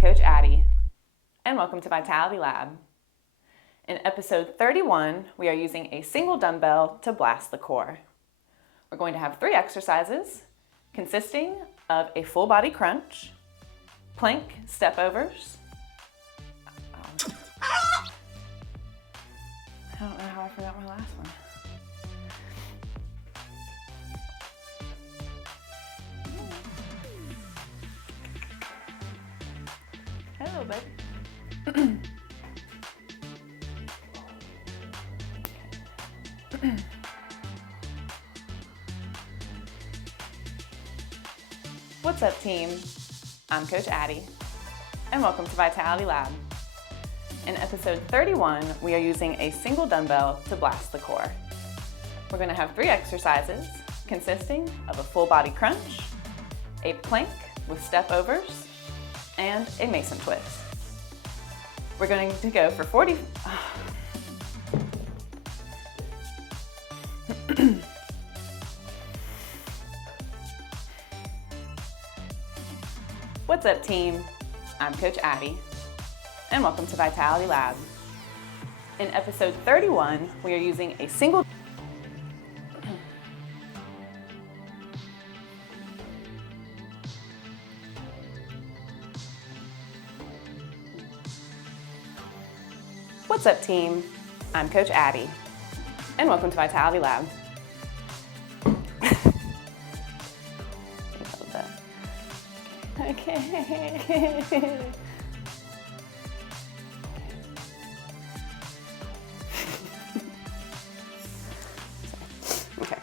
Coach Addie, and welcome to Vitality Lab. In episode 31, we are using a single dumbbell to blast the core. We're going to have 3 exercises consisting of a full body crunch, plank step overs. I don't know how I forgot my last one. Hello, bud. What's up, team? I'm Coach Addie, and welcome to Vitality Lab. In episode 31, we are using a single dumbbell to blast the core. We're going to have 3 exercises consisting of a full body crunch, a plank with step overs, and a mason twist. We're going to go for 40. What's up, team? I'm Coach Addie, and welcome to Vitality Lab. In episode 31, we are using a single What's up, team? I'm Coach Addie, and welcome to Vitality Lab. Okay. Okay.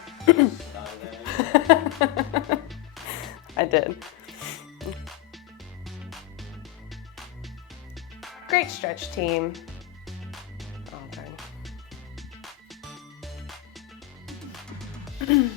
I did. Great stretch, team. Oh, darn.